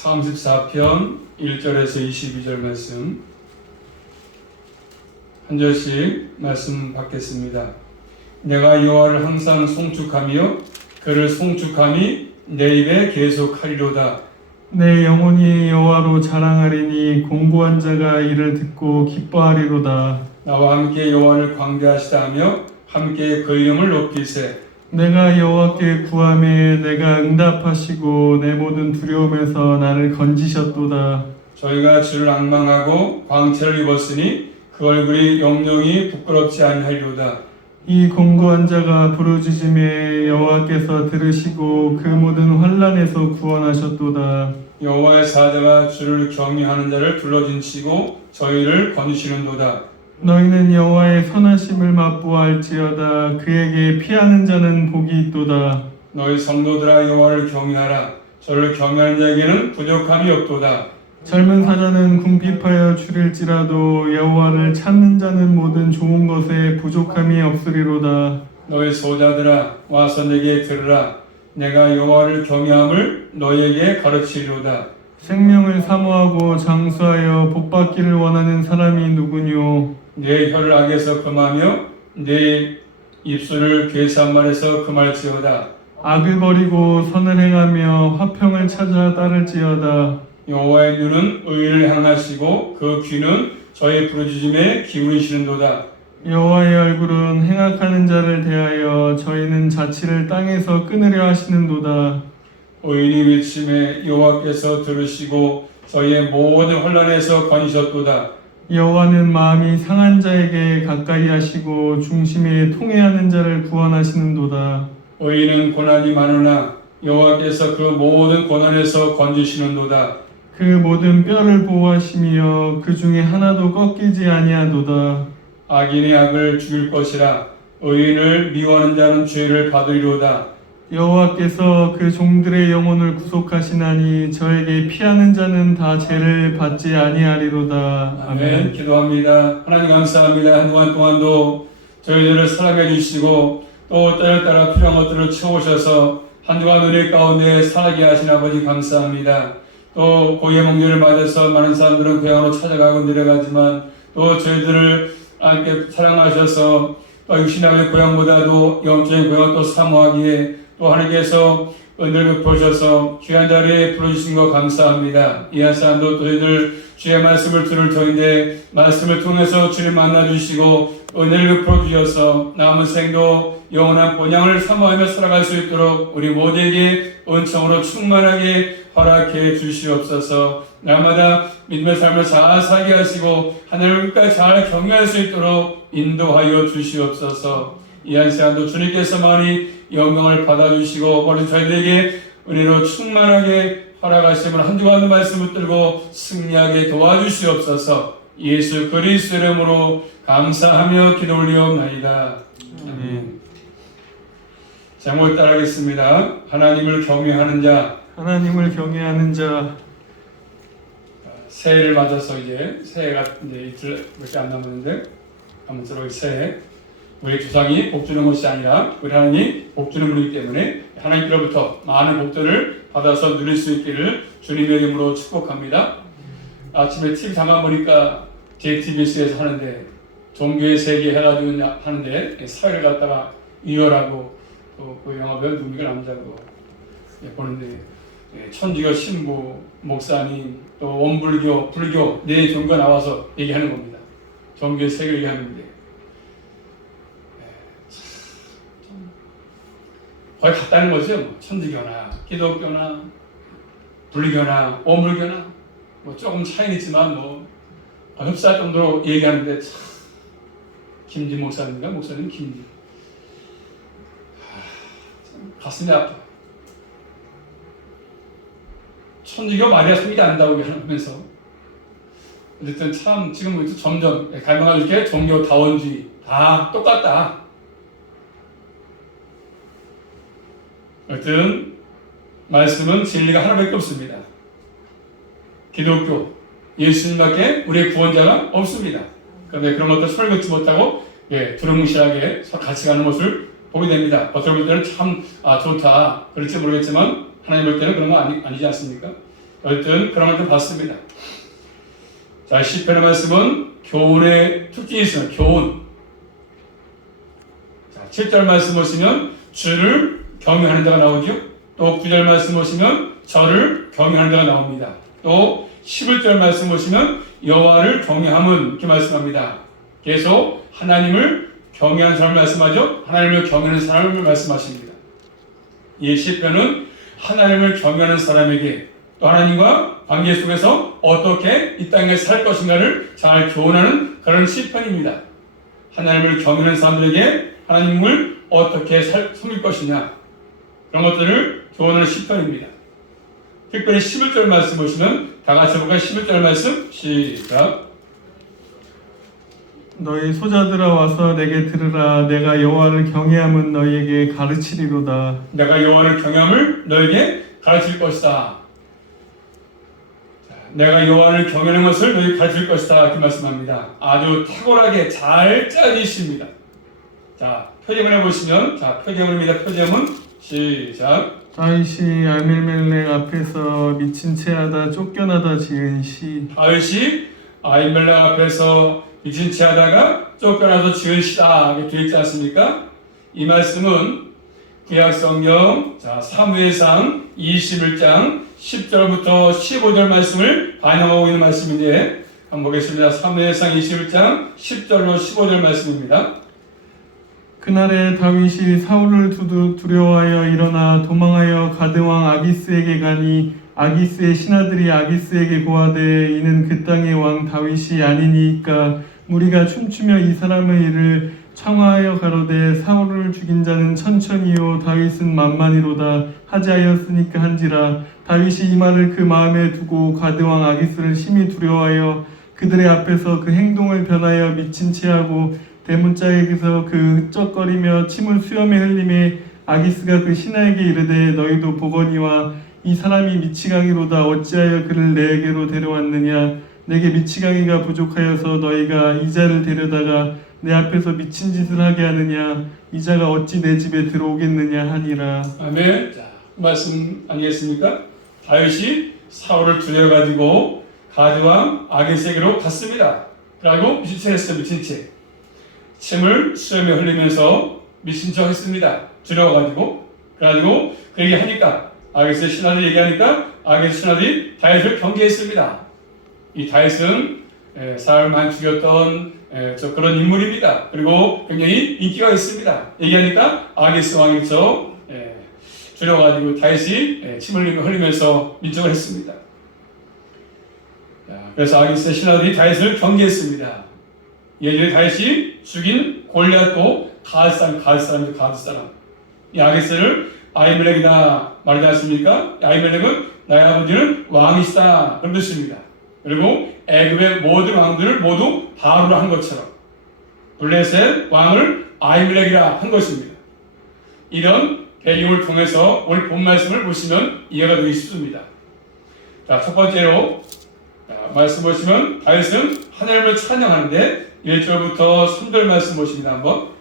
34편 1절에서 22절 말씀 한 절씩 말씀 받겠습니다. 내가 여호와를 항상 송축하며 그를 송축함이 내 입에 계속하리로다. 내 영혼이 여호와로 자랑하리니 공고한 자가 이를 듣고 기뻐하리로다. 나와 함께 여호와를 광대하시다 하며 함께 그 이름을 높이세. 내가 여호와께 구하매 내가 응답하시고 내 모든 두려움에서 나를 건지셨도다. 저희가 주를 앙망하고 광채를 입었으니 그 얼굴이 영영이 부끄럽지 아니하리로다. 이 공고한 자가 부르짖음에 여호와께서 들으시고 그 모든 환난에서 구원하셨도다. 여호와의 사자가 주를 경외하는 자를 둘러진치고 저희를 거두시는도다. 너희는 여호와의 선하심을 맛보아할지어다. 그에게 피하는 자는 복이 있도다. 너희 성도들아 여호와를 경외하라. 저를 경외하는 자에게는 부족함이 없도다. 젊은 사자는 궁핍하여 줄일지라도 여호와를 찾는 자는 모든 좋은 것에 부족함이 없으리로다. 너희 소자들아 와서 내게 들으라. 내가 여호와를 경외함을 너희에게 가르치리로다. 생명을 사모하고 장수하여 복받기를 원하는 사람이 누구뇨? 내 혀를 악에서 금하며 내 입술을 괴수한 말에서 금할지어다. 악을 버리고 선을 행하며 화평을 찾아 따를지어다. 여호와의 눈은 의를 향하시고 그 귀는 저희 부르짖음에 기울이시는도다. 여호와의 얼굴은 행악하는 자를 대하여 저희는 자치를 땅에서 끊으려 하시는도다. 의인이 외침에 여호와께서 들으시고 저희의 모든 혼란에서 건지셨도다. 여호와는 마음이 상한 자에게 가까이 하시고 중심에 통회하는 자를 구원하시는도다. 의인은 고난이 많으나 여호와께서 그 모든 고난에서 건지시는도다. 그 모든 뼈를 보호하시며 그 중에 하나도 꺾이지 아니하도다. 악인의 악을 죽일 것이라. 의인을 미워하는 자는 죄를 받으리로다. 여호와께서 그 종들의 영혼을 구속하시나니 저에게 피하는 자는 다 죄를 받지 아니하리로다. 아멘. 기도합니다. 하나님 감사합니다. 한동안 동안도 저희들을 사랑해 주시고 또 때를 따라 필요한 것들을 채우셔서 한동안 은혜 가운데 살게 하신 아버지 감사합니다. 또 고의 목련을 맞아서 많은 사람들은 고향으로 찾아가고 내려가지만 또 저희들을 함께 사랑하셔서 또 육신의 고향보다도 영적인 고향을 또 사모하기에 또 하나님께서 은혜를 베푸셔서 귀한 자리에 불러주신 것 감사합니다. 이한 사람도 또 저희들 주의 말씀을 들을 터인데 말씀을 통해서 주를 만나주시고 은혜를 베풀어 주셔서 남은 생도 영원한 본향을 사모하며 살아갈 수 있도록 우리 모두에게 은총으로 충만하게 허락해 주시옵소서. 날마다 믿음의 삶을 잘 살게 하시고 하늘을 끝까지 잘 경외할 수 있도록 인도하여 주시옵소서. 이 한 시간도 주님께서 많이 영광을 받아주시고 오늘 저희들에게 은혜로 충만하게 허락하심을 한 주간의 말씀을 붙들고 승리하게 도와주시옵소서. 예수 그리스도 이름으로 감사하며 기도 올리옵나이다. 아멘. 제목 따라하겠습니다. 하나님을 경외하는 자. 하나님을 경외하는 자. 새해를 맞아서 이제 새해가 이제 이틀밖에 안 남았는데 아무쪼록 새해 우리 조상이 복 주는 것이 아니라 우리 하나님이 복 주는 분이기 때문에 하나님께로부터 많은 복들을 받아서 누릴 수 있기를 주님의 이름으로 축복합니다. 아침에 TV 잠깐 보니까 JTBC에서 하는데 종교의 세계 해가지고 하는데 사회를 갖다가 이어라고 또 그 영화 배우 누구가 남자고 보는데 천주교 신부 목사님 또 원불교 불교 네 종교가 나와서 얘기하는 겁니다. 종교의 세계를 얘기하는데 거의 같다는 거죠. 천주교나 기독교나 불교나 원불교나 뭐 조금 차이는 있지만 뭐 흡사할 정도로 얘기하는데 참 김진 목사님인가? 목사님 김진 가슴이 아파. 천주교 마리아 섬기지 않는다고 하면서 어쨌든 참 지금부터 점점 갈망할 이렇게 종교 다원주의 다 똑같다. 어쨌든 말씀은 진리가 하나밖에 없습니다. 기독교 예수님밖에 우리의 구원자가 없습니다. 그런데 그런 것들 손을 긋지 못하고 두루뭉실하게 같이 가는 것을 보게 됩니다. 어떤 분들은 참 좋다 그럴지 모르겠지만 하나님 볼 때는 그런 거 아니지 않습니까? 어쨌든 그런 걸 좀 봤습니다. 자, 시편의 말씀은 교훈의 특징이 있습니다. 교훈. 자, 7절 말씀 보시면 주를 경외하는 자가 나오죠. 또 9절 말씀 보시면 저를 경외하는 자가 나옵니다. 또 11절 말씀 보시면 여호와를 경외함은 이렇게 말씀합니다. 계속 하나님을 경외하는 사람을 말씀하죠. 하나님을 경외하는 사람을 말씀하십니다. 이 시편은 하나님을 경외하는 사람에게 또 하나님과 관계 속에서 어떻게 이 땅에 살 것인가를 잘 교훈하는 그런 시편입니다. 하나님을 경외하는 사람들에게 하나님을 어떻게 섬길 것이냐 그런 것들을 교훈하는 시편입니다. 특별히 11절 말씀 보시면 다 같이 볼까요? 11절 말씀 시작. 너희 소자들아 와서 내게 들으라. 내가 여호와를 경외함은 너희에게 가르치리로다. 내가 여호와를 경외함을 너에게 가르칠 것이다. 내가 여호와를 경외하는 것을 너에게 가르칠 것이다. 이렇게 말씀합니다. 아주 탁월하게 잘 짜주십니다. 자, 표제문 해보시면, 자, 표제문입니다. 표제문 시작. 다윗이 아히멜렉 앞에서 미친 채하다 쫓겨나다 지은 시. 다윗이 아히멜렉 앞에서 미친 채하다가 쫓겨나서 지은 시다. 이렇게 되어 있지 않습니까? 이 말씀은 구약성경 사무엘상 21장 10절부터 15절 말씀을 반영하고 있는 말씀인데 한번 보겠습니다. 사무엘상 21장 10절로 15절 말씀입니다. 그날에 다윗이 사울을 두려워하여 일어나 도망하여 가드왕 아기스에게 가니 아기스의 신하들이 아기스에게 고하되 이는 그 땅의 왕 다윗이 아니니까 무리가 춤추며 이 사람의 일을 청하여 가로되 사울을 죽인 자는 천천히요 다윗은 만만히로다 하지 하였으니까 한지라. 다윗이 이 말을 그 마음에 두고 가드왕 아기스를 심히 두려워하여 그들의 앞에서 그 행동을 변하여 미친 채하고 대문짝에서 그 흑적거리며 침을 수염에 흘림에 아기스가 그 신하에게 이르되 너희도 보거니와 이 사람이 미치광이로다. 어찌하여 그를 내게로 데려왔느냐. 내게 미치광이가 부족하여서 너희가 이 자를 데려다가 내 앞에서 미친 짓을 하게 하느냐. 이 자가 어찌 내 집에 들어오겠느냐 하니라. 아멘. 자, 말씀 아니겠습니까? 다윗이 사울을 두려워가지고 가드왕 아기스에게로 갔습니다. 그리고 미친 채 했어요. 미친 채. 침을 수염에 흘리면서 미친 척 했습니다. 두려워가지고. 그래가지고 그 얘기 하니까 아기스의 신하들 얘기하니까 아기스 신하들이 다윗을 경계했습니다. 이 다윗은 사울 많이 죽였던 그런 인물입니다. 그리고 굉장히 인기가 있습니다. 얘기하니까 아기스 왕에서 두려워가지고 다윗이 침을 흘리면서 민족을 했습니다. 그래서 아기스의 신하들이 다윗을 경계했습니다. 예전에 다윗이 죽인 골리앗도 가드 사람. 이 아기스를 아히멜렉이다 말하지 않습니까? 아히멜렉은 나의 아버지는 왕이시다 그런 뜻입니다. 그리고 애굽의 모든 왕들을 모두 바로로 한 것처럼 블레셋 왕을 아히멜렉이라 한 것입니다. 이런 배경을 통해서 오늘 본 말씀을 보시면 이해가 되기 쉽습니다. 자, 첫 번째로 말씀 보시면 다윗은 하나님을 찬양하는데 1절부터 3절 말씀 보십니다. 한번.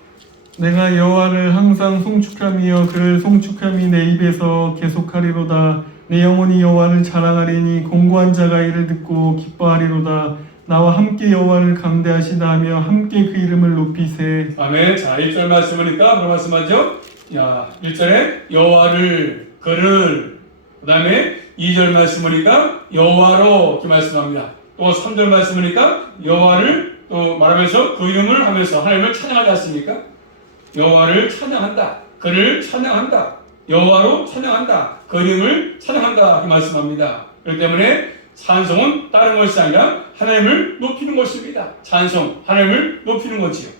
내가 여호와를 항상 송축함이여 그를 송축함이 내 입에서 계속하리로다. 내 영혼이 여호와를 자랑하리니 공고한 자가 이를 듣고 기뻐하리로다. 나와 함께 여호와를 강대하시다 하며 함께 그 이름을 높이세. 아멘. 자, 1절 말씀 보니까 뭐라 말씀하죠? 1절에 여호와를 그를 그 다음에 2절 말씀 보니까 여호와로 이렇게 말씀합니다. 또 3절 말씀 보니까 여호와를 또 말하면서 그 이름을 하면서 하나님을 찬양하지 않습니까? 여호와를 찬양한다. 그를 찬양한다. 여호와로 찬양한다. 그 이름을 찬양한다. 이렇게 말씀합니다. 그렇기 때문에 찬송은 다른 것이 아니라 하나님을 높이는 것입니다. 찬송, 하나님을 높이는 거지요.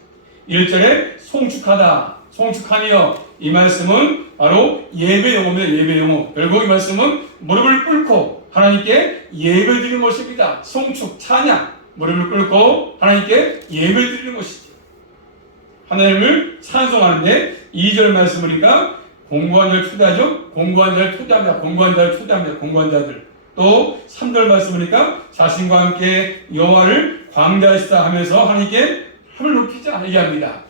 1절에 송축하다. 송축하며 이 말씀은 바로 예배 용어입니다. 예배 용어. 결국 이 말씀은 무릎을 꿇고 하나님께 예배 드리는 것입니다. 송축, 찬양. 무릎을 꿇고 하나님께 예배 드리는 것이죠. 하나님을 찬송하는데 2절 말씀 보니까 공고한 자를 초대하죠. 공고한 자를 초대합니다. 공고한 자를 초대합니다. 공고한 자들. 또 3절 말씀 보니까 자신과 함께 여호와를 광대하시다 하면서 하나님께 함을 높이자 얘기합니다.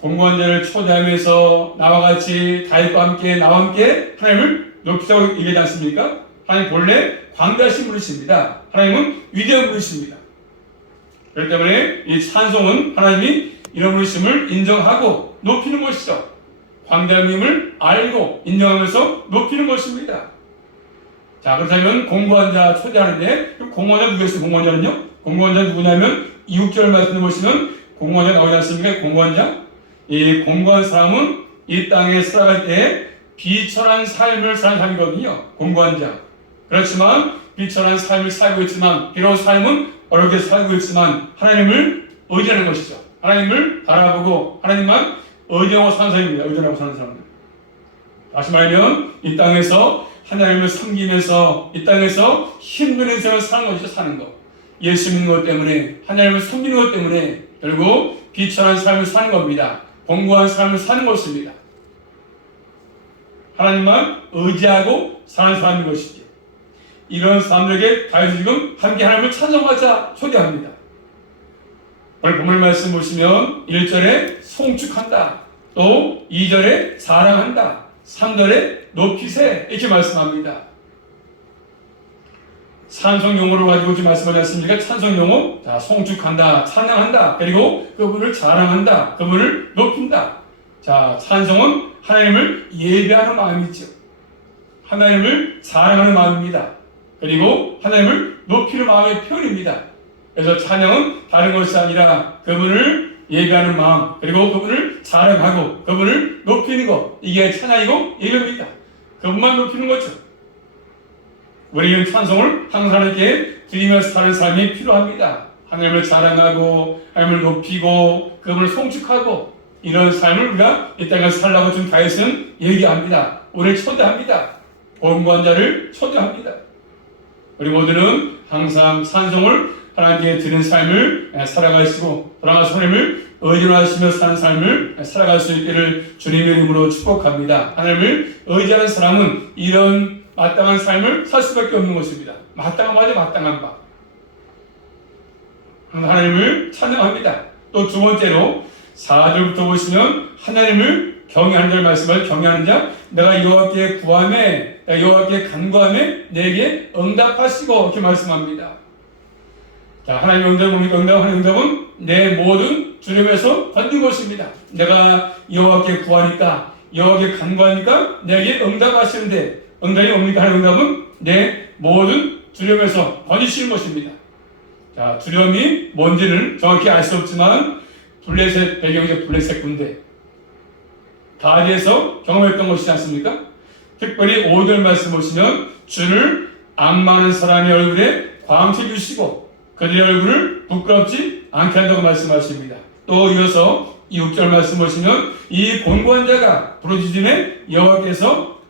공고한 자를 초대하면서 나와 같이 다윗과 함께 나와 함께 하나님을 높이자고 얘기하지 않습니까? 하나님 본래 광대하신 분이십니다. 하나님은 위대한 분이십니다. 그렇기 때문에 이 찬송은 하나님이 이런 분이심을 인정하고 높이는 것이죠. 광대함임을 알고 인정하면서 높이는 것입니다. 자, 그렇다면 공고한 자 초대하는데, 그럼 공고한 자 누구였어요? 공고한 자는요? 공고한 자 누구냐면 6절 말씀을 보시면 공고한 자 나오지 않습니까? 공고한 자? 이 공고한 사람은 이 땅에 살아갈 때 비천한 삶을 사는 사람이거든요. 공고한 자. 그렇지만 비천한 삶을 살고 있지만, 비록 삶은 어렵게 살고 있지만 하나님을 의지하는 것이죠. 하나님을 바라보고 하나님만 의지하고 사는 사람입니다. 의지하고 사는 사람들. 다시 말하면 이 땅에서 하나님을 섬기면서 이 땅에서 힘든 인생을 사는 것이죠. 사는 것. 예수 믿는 것 때문에, 하나님을 섬기는 것 때문에 결국 비천한 삶을 사는 겁니다. 공고한 삶을 사는 것입니다. 하나님만 의지하고 사는 사람인 것이죠. 이런 사람들에게 다윗이 지금 함께 하나님을 찬송하자 초대합니다. 오늘 본문 말씀 보시면 1절에 송축한다, 또 2절에 자랑한다, 3절에 높이세 이렇게 말씀합니다. 찬송 용어로 가지고 지금 말씀하지 않습니까? 찬송 용어, 자, 송축한다, 찬양한다, 그리고 그분을 자랑한다, 그분을 높인다. 자, 찬송은 하나님을 예배하는 마음이죠. 하나님을 자랑하는 마음입니다. 그리고 하나님을 높이는 마음의 표현입니다. 그래서 찬양은 다른 것이 아니라 그분을 예배하는 마음, 그리고 그분을 자랑하고 그분을 높이는 것, 이게 찬양이고 예배입니다. 그분만 높이는 거죠. 우리는 찬송을 항상 하나님께 드리면서 사는 삶이 필요합니다. 하나님을 자랑하고 하나님을 높이고 그분을 송축하고 이런 삶을 우리가 이 땅에서 살라고 지금 다윗은 얘기합니다. 우리를 초대합니다. 공고한 자를 초대합니다. 우리 모두는 항상 찬송을 하나님께 드리는 삶을 살아가시고 돌아가서 하나님을 의존하시며 사는 삶을 살아갈 수 있기를 주님의 이름으로 축복합니다. 하나님을 의지하는 사람은 이런 마땅한 삶을 살 수밖에 없는 것입니다. 마땅한 바죠, 마땅한 바. 하나님을 찬양합니다. 또 두 번째로 4절부터 보시면 하나님을 경외하는 자를 말씀하여 경외하는 자, 내가 여호와께 구하매, 내가 여호와께 간구하매 내게 응답하시고 이렇게 말씀합니다. 자, 하나님의 하나님의 응답은 내 모든 두려움에서 건진 것입니다. 내가 여호와께 구하니까, 여호와께 간구하니까 내게 응답하시는데, 응답이 뭡니까? 하나님의 응답은 내 모든 두려움에서 건지시는 것입니다. 자, 두려움이 뭔지는 정확히 알 수 없지만 블레셋 배경이죠. 블레셋 군대 가디에서 경험했던 것이지 않습니까? 특별히 5절 말씀 보시면 주를 악마하는 사람의 얼굴에 광채 주시고 그들의 얼굴을 부끄럽지 않게 한다고 말씀하십니다. 또 이어서 이 6절 말씀 보시면 이 곤고한 자가 부르짖음에 여호와께서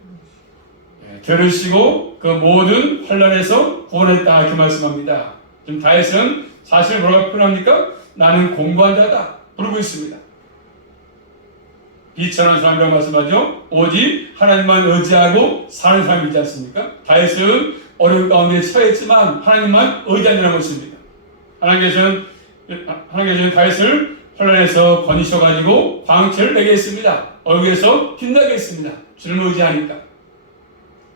들으시고 그 모든 환난에서 구원했다 이렇게 말씀합니다. 지금 다윗은 사실 뭐라고 표현합니까? 나는 공고한 자다 부르고 있습니다. 비천한 사람이라고 말씀하죠. 오직 하나님만 의지하고 사는 사람이 있지 않습니까? 다윗은 어려운 가운데 처했지만 하나님만 의지한다는 것입니다. 하나님께서는 다윗을 혼란에서 건지셔가지고 광채를 내게 했습니다. 얼굴에서 빛나게 했습니다. 주를 의지하니까.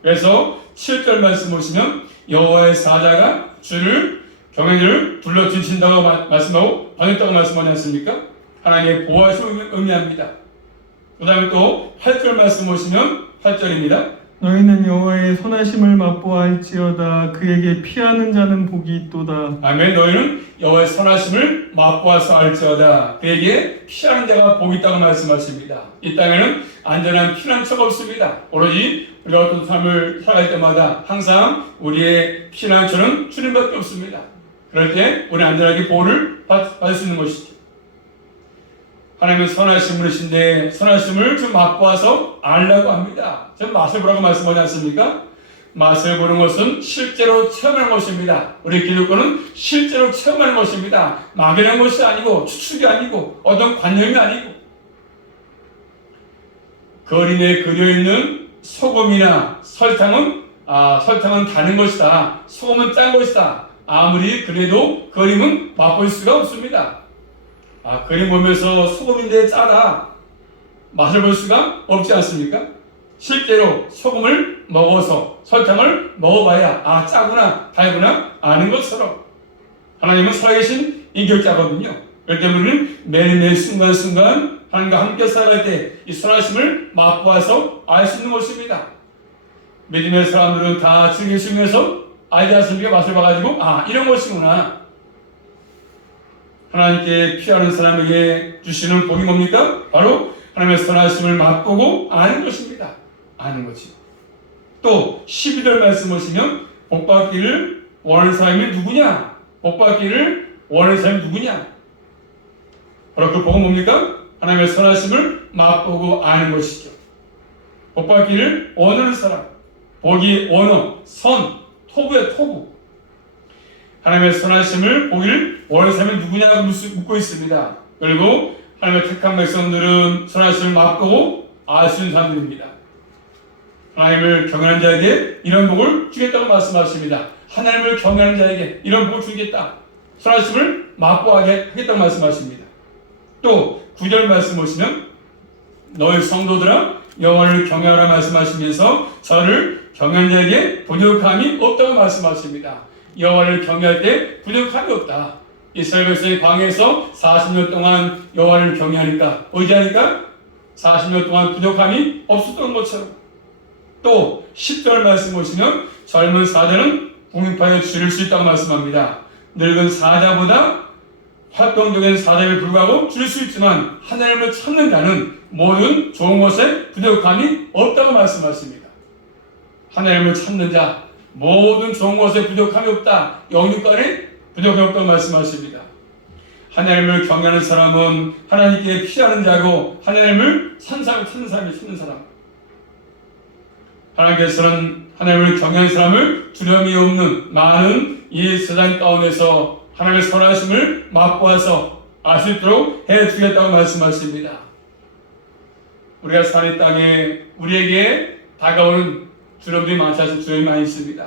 그래서 7절 말씀 보시면 여호와의 사자가 주를 경외를 둘러주신다고 말씀하고 번역다고 말씀하지 않습니까? 하나님의 보호하심을 의미합니다. 그 다음에 또 8절 말씀 보시면 8절입니다. 너희는 여호와의 선하심을 맛보아할지어다 그에게 피하는 자는 복이 있도다. 아멘. 너희는 여호와의 선하심을 맛보아서 알지어다 그에게 피하는 자가 복이 있다고 말씀하십니다. 이 땅에는 안전한 피난처가 없습니다. 오로지 우리가 어떤 삶을 살아갈 때마다 항상 우리의 피난처는 주님밖에 없습니다. 그럴 때 우리는 안전하게 보호를 받을 수 있는 것이죠. 하나님은 선하신 분이신데 선하심을 좀 맛보아서 알라고 합니다. 좀 맛을 보라고 말씀하지 않습니까? 맛을 보는 것은 실제로 체험하는 것입니다. 우리 기독교는 실제로 체험하는 것입니다. 막연한 것이 아니고 추측이 아니고 어떤 관념이 아니고 그림에 그려있는 소금이나 설탕은 다는 것이다. 소금은 짠 것이다. 아무리 그래도 그림은 맛볼 수가 없습니다. 그림 보면서 소금인데 짜다 맛을 볼 수가 없지 않습니까? 실제로 소금을 먹어서 설탕을 먹어봐야 아 짜구나 달구나 아는 것처럼 하나님은 살아계신 인격자거든요. 그렇기 때문에 우리는 매일매일 순간순간 하나님과 함께 살아갈 때 이 선하심을 맛보아서 알 수 있는 것입니다. 믿음의 사람들은 다 즐기시면서 알지 않습니까? 맛을 봐가지고 아 이런 것이구나. 하나님께 피하는 사람에게 주시는 복이 뭡니까? 바로 하나님의 선하심을 맛보고 아는 것입니다. 아는 거지. 또 12절 말씀 보시면 복받기를 원하는 사람이 누구냐? 복받기를 원하는 사람이 누구냐? 바로 그 복은 뭡니까? 하나님의 선하심을 맛보고 아는 것이죠. 복받기를 원하는 사람, 복이 원어, 선, 토부의 토부. 하나님의 선하심을 보기를 원하는 사람이 누구냐고 묻고 있습니다. 그리고 하나님의 택한 백성들은 선하심을 맛보고 알 수 있는 사람들입니다. 하나님을 경외하는 자에게 이런 복을 주겠다고 말씀하십니다. 하나님을 경외하는 자에게 이런 복을 주겠다. 선하심을 맛보게 하겠다고 말씀하십니다. 또 9절 말씀 보시면 너희 성도들아 여호와를 경외하라 말씀하시면서 저를 경외하는 자에게 부족함이 없다고 말씀하십니다. 여호와를 경외할 때 부족함이 없다. 이스라엘 백성이 광야에서 40년 동안 여호와를 경외하니까 의지하니까 40년 동안 부족함이 없었던 것처럼 또 10절 말씀 보시면 젊은 사자는 궁핍하여 줄일 수 있다고 말씀합니다. 늙은 사자보다 활동적인 사자에 불구하고 줄일 수 있지만 하나님을 찾는 자는 모든 좋은 것에 부족함이 없다고 말씀하십니다. 하나님을 찾는 자 모든 좋은 것에 부족함이 없다. 영육간에 부족함이 없다고 말씀하십니다. 하나님을 경외하는 사람은 하나님께 피하는 자고 하나님을 찾는 사람. 하나님께서는 하나님을 경외하는 사람을 두려움이 없는 많은 이 세상 가운데서 하나님의 선하심을 맛보아서 알 수 있도록 해주겠다고 말씀하십니다. 우리가 사는 땅에 우리에게 다가오는 두려움들이 많지 않습니까? 두려움이 많이 있습니다.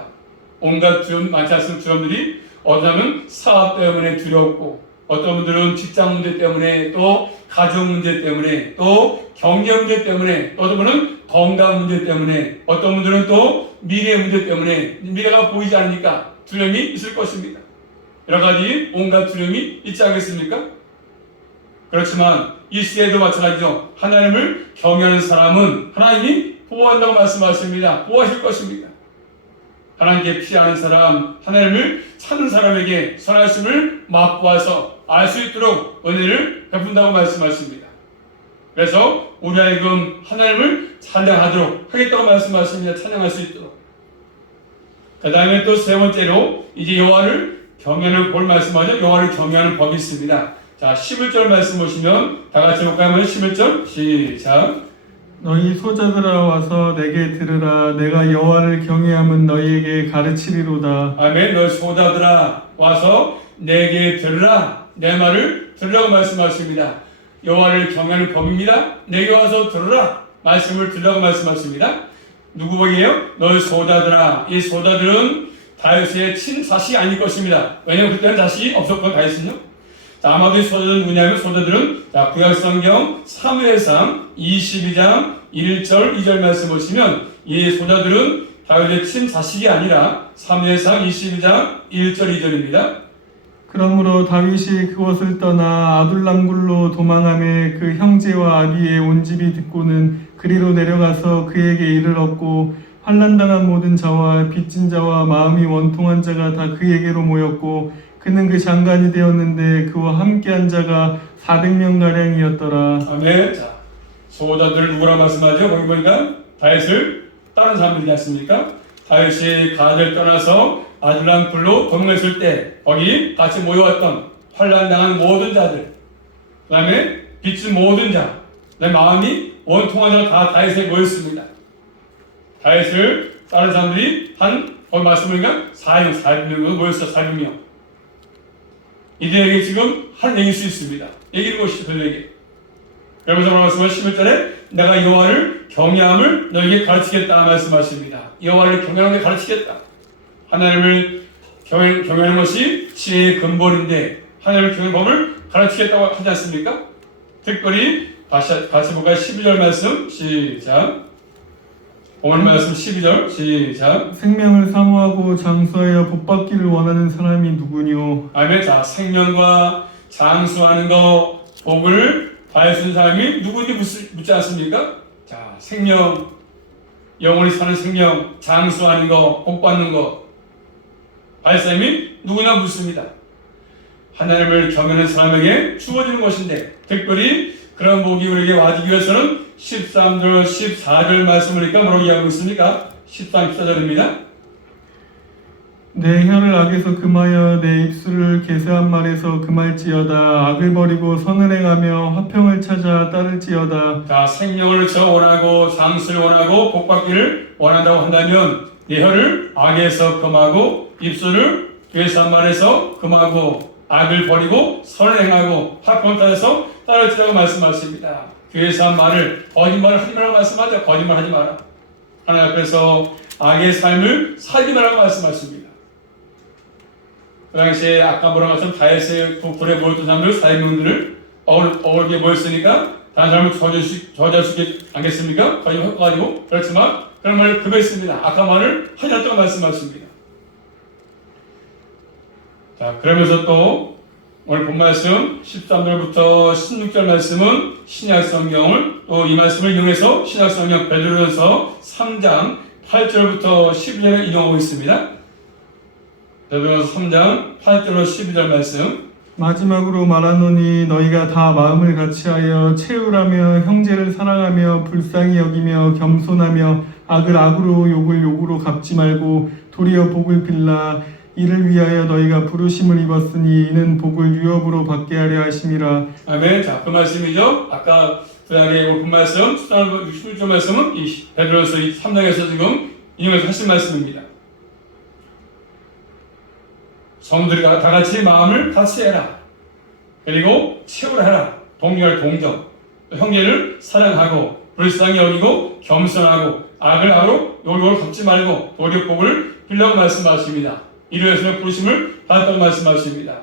온갖 두려움 많지 않습니까? 두려움들이 어떤 사람은 사업 때문에 두렵고 어떤 분들은 직장 문제 때문에 또 가족 문제 때문에 또 경제 문제 때문에 또 어떤 분은 건강 문제 때문에 어떤 분들은 또 미래 문제 때문에 미래가 보이지 않으니까 두려움이 있을 것입니다. 여러 가지 온갖 두려움이 있지 않겠습니까? 그렇지만 이 시대에도 마찬가지죠. 하나님을 경외하는 사람은 하나님이 보호한다고 말씀하십니다. 보호하실 것입니다. 하나님께 피하는 사람, 하나님을 찾는 사람에게 선하심을 맛보아서 알 수 있도록 은혜를 베푼다고 말씀하십니다. 그래서 우리 하여금 하나님을 찬양하도록 하겠다고 말씀하십니다. 찬양할 수 있도록. 그 다음에 또 세 번째로 이제 여호와를 경외하는 볼 말씀하죠. 여호와를 경외하는 법이 있습니다. 자, 11절 말씀 보시면 다 같이 볼까요? 11절 시작. 너희 소자들아 와서 내게 들으라. 내가 여호와를 경외함은 너희에게 가르치리로다. 아멘. 너희 소자들아 와서 내게 들으라. 내 말을 들으라고 말씀하십니다. 여호와를 경외하는 법입니다. 내게 와서 들으라. 말씀을 들으라고 말씀하십니다. 누구 보기에요? 너희 소자들아. 이 소자들은 다윗의 친자식이 아닐 것입니다. 왜냐하면 그때는 자식이 없었거든요. 다윗은요. 자, 아마도 이 소자들은 누구냐면 소자들은 자, 구약성경 사무엘상 22장 1절 2절 말씀 보시면 이 소자들은 다윗의 친자식이 아니라 사무엘상 22장 1절 2절입니다. 그러므로 다윗이 그것을 떠나 아둘람굴로 도망하매 그 형제와 아비의 온 집이 듣고는 그리로 내려가서 그에게 이를 얻고 환난당한 모든 자와 빚진 자와 마음이 원통한 자가 다 그에게로 모였고 그는 그 장관이 되었는데 그와 함께한 자가 400명가량이었더라. 아멘. 자, 소자들 누구라 말씀하죠? 거기 보니까 다윗을 따른 사람들이지 않습니까? 다윗이 가드를 떠나서 아둘람굴로 도망했을 때 거기 같이 모여왔던 환난당한 모든 자들, 그 다음에 빚진 모든 자, 그 다음에 마음이 원통한 자가 다 다윗에 모였습니다. 다윗을 따른 사람들이 거기 말씀보니까 400명 모였어. 400명. 이들에게 지금 한 얘기일 수 있습니다. 얘기를 보시죠. 그들에게. 여러분들 말씀은 11절에 내가 여호와를 경외함을 너에게 가르치겠다 말씀하십니다. 여호와를 경외하는 게 가르치겠다. 하나님을 경외하는 것이 지혜의 근본인데 하나님을 경외하는 법을 가르치겠다고 하지 않습니까? 특별히 다시 볼까요? 12절 말씀 시작. 오늘 말씀 12절 시작. 생명을 사모하고 장수하여 복받기를 원하는 사람이 누구뇨? 아멘. 자, 생명과 장수하는 거, 복을 받을 사람이 누구인지 묻지 않습니까? 자, 생명, 영원히 사는 생명, 장수하는 거, 복 받는 거, 받을 사람이 누구나 묻습니다. 하나님을 경외하는 사람에게 주어지는 것인데, 특별히 그런 복이 우리에게 와주기 위해서는 13절, 14절 말씀을 우리가 뭐라고 이야기하고 있습니까? 13, 14절입니다. 내 혀를 악에서 금하여 내 입술을 계세한 말에서 금할지어다. 악을 버리고 선을 행하며 화평을 찾아 따를지어다. 자, 생명을 원하고 장수를 원하고 복받기를 원한다고 한다면 내 혀를 악에서 금하고 입술을 계세한 말에서 금하고 악을 버리고 선을 행하고 화평을 찾아서 따를지라고 말씀하십니다. 계세한 말을 거짓말을 하지 말라고 말씀하죠. 거짓말 하지 마라. 하나님 앞에서 악의 삶을 살지 말라고 말씀하십니다. 그 당시에 아까 뭐라고 하셨던 다윗의 불에 모였던 사람들 400명들을 어울게 모였으니까 다른 사람을 저주할 수 있지 않겠습니까? 거의 헛가지고 그렇지만 그런 말을 금했습니다. 악한 말을 하지 않았다고 말씀하십니다. 자, 그러면서 또 오늘 본 말씀 13절부터 16절 말씀은 신약 성경을 또 이 말씀을 이용해서 신약 성경 베드로전서 3장 8절부터 12절을 인용하고 있습니다. 베드로전서 3장 8절로 12절 말씀. 마지막으로 말하노니 너희가 다 마음을 같이하여 채우라며 형제를 사랑하며 불쌍히 여기며 겸손하며 악을 악으로 욕을 욕으로 갚지 말고 도리어 복을 빌라. 이를 위하여 너희가 부르심을 입었으니 이는 복을 유업으로 받게 하려 하심이라. 아멘. 자, 그 말씀이죠. 아까 그 다음에 본 말씀 16절 말씀은 이 베드로전서 3장에서 지금 인용해서 하신 말씀입니다. 성도들이 다 같이 마음을 같이 해라. 그리고 채우라 해라. 동료를 동정. 형제를 사랑하고 불쌍히 여기고 겸손하고 악을 악으로 욕을 갚지 말고 도리어 복을 빌라고 말씀하십니다. 이를 위해서 부르심을 받았다고 말씀하십니다.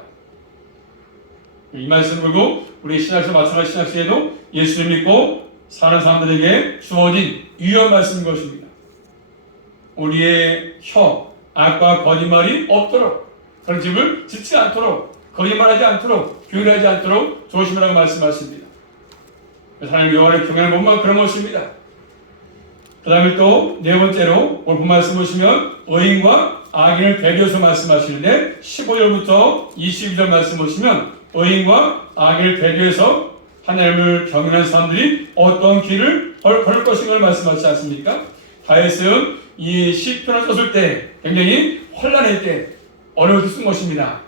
이 말씀을 보고 우리 신약서 마찬가지 신약서에도 예수를 믿고 사는 사람들에게 주어진 유효한 말씀인 것입니다. 우리의 혀, 악과 거짓말이 없도록 그런 집을 짓지 않도록 거짓말하지 않도록 교훈하지 않도록 조심하라고 말씀하십니다. 하나님 여호와를 경외하는 법만 그런 것입니다. 그 다음에 또 네 번째로 오늘 본 말씀 보시면 의인과 악인을 대비해서 말씀하시는데 15절부터 22절 말씀 보시면 의인과 악인을 대비해서 하나님을 경외하는 사람들이 어떤 길을 걸을 것인가를 말씀하시지 않습니까? 다윗은 이 시편을 썼을 때 굉장히 환난의 때 어려울 때 쓴 것입니다.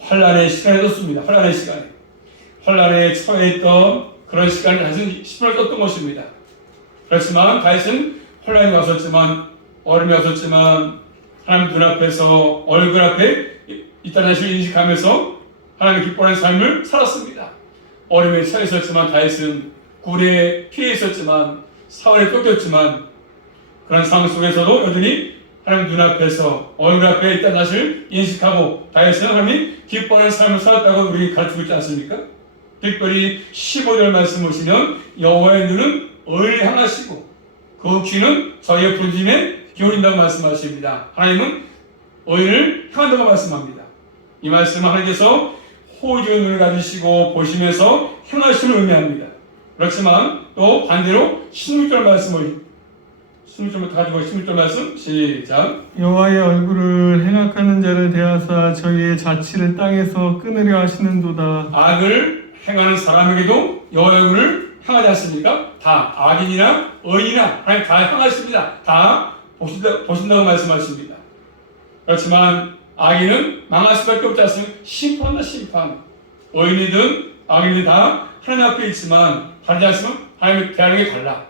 환난의 시간에 썼습니다. 환난의 시간에. 환난에 처해있던 그런 시간에 다윗은 시편을 썼던 것입니다. 그렇지만 다윗은 환난이 왔었지만 어려움이 왔었지만 하나님 눈앞에서 얼굴 앞에 있다는 사실을 인식하면서 하나님의 기뻐하는 삶을 살았습니다. 어려움에 처해 있었지만 다윗은 굴에 피해 있었지만 사울에 쫓겼지만 그런 상황 속에서도 여전히 하나님 눈앞에서 얼굴 앞에 있다는 사실을 인식하고 다윗은 하나님이 기뻐하는 삶을 살았다고 우리 가르치고 있지 않습니까? 특별히 15절 말씀 보시면 여호와의 눈은 의를 향하시고 그 귀는 저희의 부르심에 기울인다고 말씀하십니다. 하나님은 의를 향한다고 말씀합니다. 이 말씀은 하나님께서 호의적인 눈을 가지시고 보시면서 향하심을 의미합니다. 그렇지만 또 반대로 16절 말씀을 16절부터 가지고 16절 말씀 시작. 여호와의 얼굴을 행악하는 자를 대하사 저희의 자치를 땅에서 끊으려 하시는도다. 악을 행하는 사람에게도 여호와의 얼굴을 향하지 않습니까? 다 악인이나 의인이나 하나님 다 향하십니다. 다 보신다고 말씀하십니다. 그렇지만 악인은 망할 수밖에 없지 않습니까? 심판한다 심판. 의인이든 악인이든 다 하나님 앞에 있지만 다르지 않으면 하나님의 대하는 게 달라.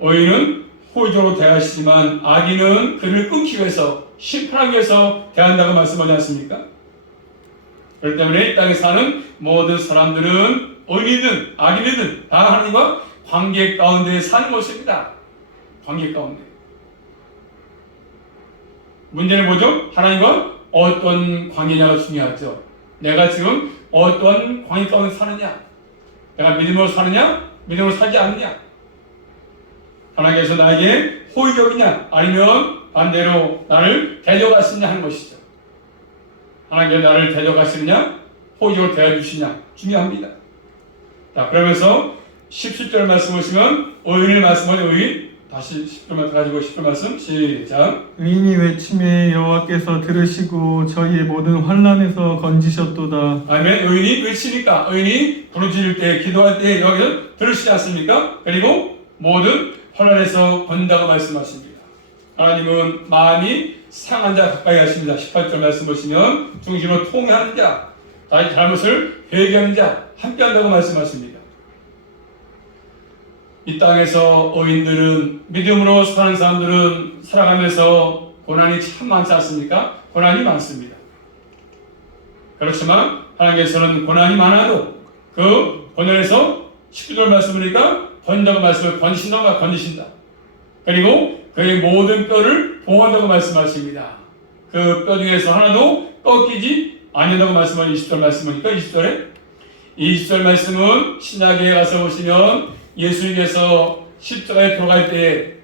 의인은 호의적으로 대하시지만 악인은 그를 끊기 위해서 심판하기 위해서 대한다고 말씀하지 않습니까? 그렇기 때문에 이 땅에 사는 모든 사람들은 의인이든 악인이든 다 하나님과 관계 가운데 사는 것입니다. 관계 가운데. 문제는 뭐죠? 하나님과 어떤 관계냐가 중요하죠. 내가 지금 어떤 관계 가운데 사느냐? 내가 믿음으로 사느냐? 믿음으로 살지 않느냐? 하나님께서 나에게 호의적이냐 아니면 반대로 나를 대적하시냐 하는 것이죠. 하나님께서 나를 대적하시느냐 호의적으로 대해주시냐 중요합니다. 자, 그러면서 17절 말씀 보시면 의인을 말씀하는 의인, 다시 10절만 가지고 10절 말씀 시작. 의인이 외침에 여호와께서 들으시고 저희의 모든 환난에서 건지셨도다. 아멘. 의인이 외치니까, 의인이 부르짖을 때, 기도할 때 여기서 들으시지 않습니까? 그리고 모든 환난에서 건다고 말씀하십니다. 하나님은 마음이 상한 자 가까이 하십니다. 18절 말씀 보시면 중심으로 통회하는 자, 자기 잘못을 회개하는 자 함께 한다고 말씀하십니다. 이 땅에서 의인들은, 믿음으로 사는 사람들은 살아가면서 고난이 참 많지 않습니까? 고난이 많습니다. 그렇지만 하나님께서는 고난이 많아도 그 고난에서 19절 말씀이니까 건다고 말씀을 건지신다. 그리고 그의 모든 뼈를 보호한다고 말씀하십니다. 그 뼈 중에서 하나도 꺾이지 아니한다고 말씀하는 20절 말씀이니까 20절 말씀은 신약에 가서 보시면 예수님께서 십자가에 들어갈 때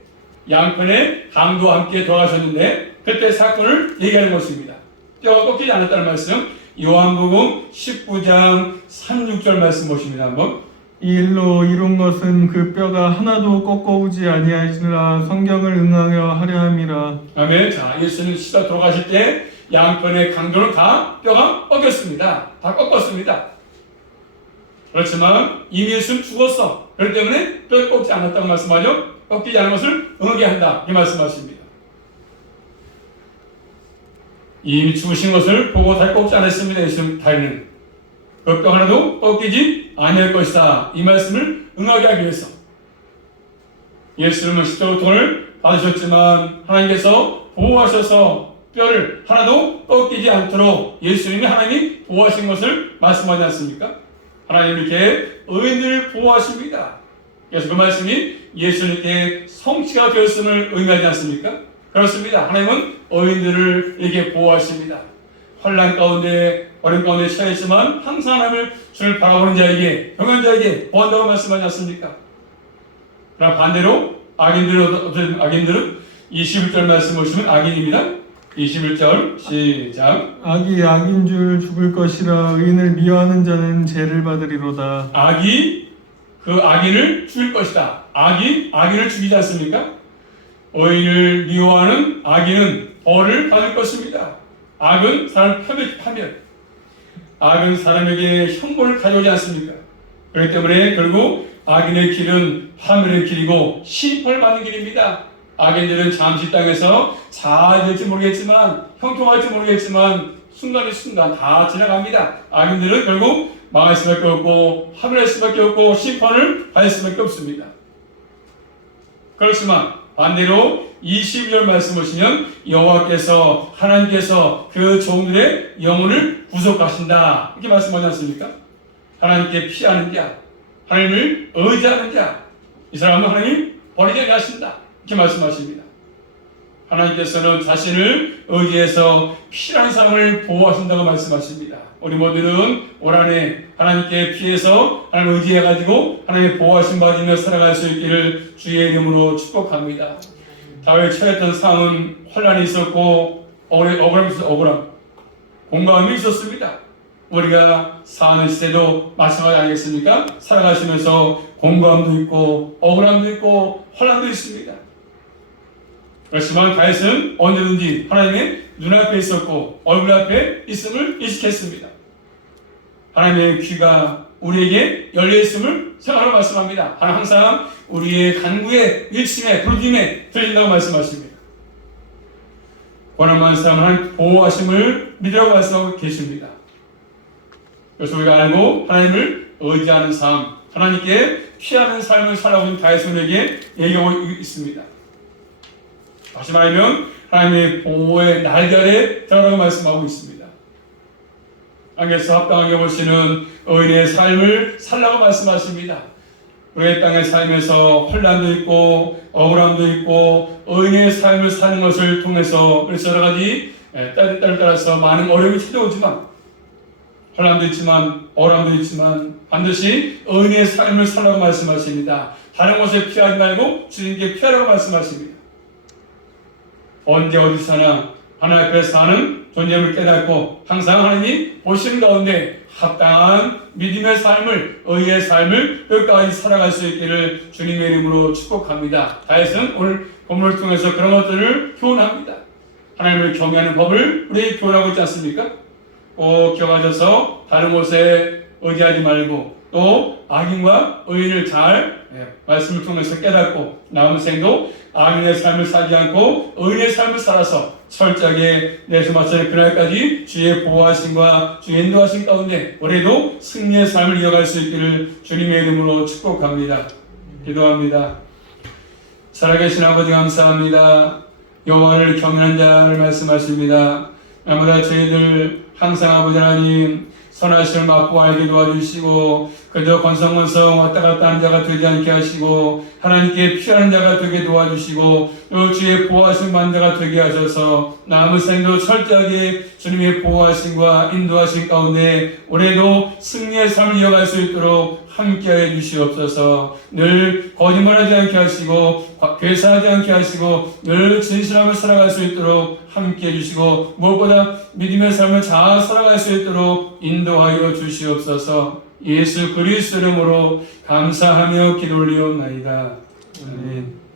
양편에 강도와 함께 돌아가셨는데 그때 사건을 얘기하는 것입니다. 뼈가 꺾이지 않았다는 말씀, 요한복음 19장 36절 말씀 보십니다. 한번. 이 일로 이룬 것은 그 뼈가 하나도 꺾어오지 아니하시라 성경을 응하여 하려 함이라. 아멘. 자, 예수님 십자가 돌아가실 때 양편의 강도는 다 뼈가 꺾였습니다. 다 꺾었습니다. 그렇지만 이미 예수는 죽었어. 그렇기 때문에 뼈를 꺾지 않았다고 말씀하죠. 꺾이지 않은 것을 응하게 한다. 이 말씀하십니다. 이미 죽으신 것을 보고 다시 꺾지 않았습니다. 예수님 다리는. 그 뼈 하나도 꺾이지 아니할 것이다. 이 말씀을 응하게 하기 위해서. 예수님은 십자가 고통을 받으셨지만 하나님께서 보호하셔서 뼈를 하나도 꺾이지 않도록 예수님이 하나님이 보호하신 것을 말씀하지 않습니까? 하나님 이렇게 의인들을 보호하십니다. 그래서 그 말씀이 예수님께 성취가 되었음을 의미하지 않습니까? 그렇습니다. 하나님은 의인들을 이렇게 보호하십니다. 환난 가운데 어려움 가운데 처했지만 항상 하나님을 주를 바라보는 자에게 경연자에게 보호한다고 말씀하지 않습니까? 그러나 반대로 악인들은 21절 말씀 보시면 악인입니다. 21절 시작. 악이 악인 줄 죽을 것이라 의인을 미워하는 자는 죄를 받으리로다. 악이 그 악인을 죽일 것이다. 악이 악인을 죽이지 않습니까? 의인을 미워하는 악인은 벌을 받을 것입니다. 악은 사람을 파멸. 악은 사람에게 형벌을 가져오지 않습니까? 그렇기 때문에 결국 악인의 길은 파멸의 길이고 심판을 받는 길입니다. 악인들은 잠시 땅에서 잘 될지 모르겠지만 형통할지 모르겠지만 순간 다 지나갑니다. 악인들은 결국 망할 수밖에 없고 파멸할 수밖에 없고 심판을 받을 수밖에 없습니다. 그렇지만 반대로 22절 말씀 보시면 여호와께서 하나님께서 그 종들의 영혼을 구속하신다 이렇게 말씀하지 않습니까? 하나님께 피하는 자, 하나님을 의지하는 자, 이 사람은 하나님 버리지 않으신다 이렇게 말씀하십니다. 하나님께서는 자신을 의지해서 피하는 사람을 보호하신다고 말씀하십니다. 우리 모두는 올 한해 하나님께 피해서 하나님 의지해가지고 하나님의 보호하심 받으며 살아갈 수 있기를 주의 이름으로 축복합니다. 다윗이 처했던 상황은 혼란이 있었고 억울함, 공감이 있었습니다. 우리가 사는 시대도 마찬가지 아니겠습니까? 살아가시면서 공감도 있고 억울함도 있고 혼란도 있습니다. 그렇지만 다윗은 언제든지 하나님의 눈앞에 있었고 얼굴 앞에 있음을 인식했습니다. 하나님의 귀가 우리에게 열려있음을 생각하고 말씀합니다. 하나님 항상 우리의 간구에 일침에 부르짖음에 들린다고 말씀하십니다. 고난 많은 사람은 하나님 보호하심을 믿으라고 말씀하고 계십니다. 그래서 우리가 알고 하나님을 의지하는 삶, 하나님께 피하는 삶을 살아오고 있는 다윗에게 얘기하고 있습니다. 다시 말하면 하나님의 보호의 날개에 들어가라고 말씀하고 있습니다. 하나님께서 합당하게 보시는 의인의 삶을 살라고 말씀하십니다. 우리의 땅에 살면서 혼란도 있고 억울함도 있고 의인의 삶을 사는 것을 통해서 그래서 여러 가지 때를 따라서 많은 어려움이 찾아오지만 혼란도 있지만 억울함도 있지만 반드시 의인의 삶을 살라고 말씀하십니다. 다른 곳에 피하지 말고 주님께 피하라고 말씀하십니다. 언제 어디서나 하나님 앞에 사는 존재를 깨닫고 항상 하나님이 보시는 가운데 합당한 믿음의 삶을, 의의 삶을 끝까지 살아갈 수 있기를 주님의 이름으로 축복합니다. 다윗은 오늘 본문을 통해서 그런 것들을 교훈합니다. 하나님을 경외하는 법을 우리에게 교훈하고 있지 않습니까? 꼭 기억하셔서 다른 곳에 의지하지 말고 또 악인과 의인을 잘 말씀을 통해서 깨닫고 남은 생도 악인의 삶을 살지 않고 의인의 삶을 살아서 철저하게 내서 마치는 그날까지 주의 보호하심과 주의 인도하심 가운데 올해도 승리의 삶을 이어갈 수 있기를 주님의 이름으로 축복합니다. 기도합니다. 살아계신 아버지 감사합니다. 여호와를 경외하는 자를 말씀하십니다. 날마다 저희들 항상 아버지 하나님 선하심을 맛보아 알게 도와주시고 그저 건성건성 왔다 갔다 하는 자가 되지 않게 하시고 하나님께 피하는 자가 되게 도와주시고 또 주의 보호하심 받는 자가 되게 하셔서 남은 생도 철저하게 주님의 보호하심과 인도하심 가운데 올해도 승리의 삶을 이어갈 수 있도록 함께하여 주시옵소서. 늘 거짓말하지 않게 하시고 괴사하지 않게 하시고 늘 진실함을 살아갈 수 있도록 함께해 주시고 무엇보다 믿음의 삶을 잘 살아갈 수 있도록 인도하여 주시옵소서. 예수 그리스도 이름으로 감사하며 기도 올리옵나이다. 아멘.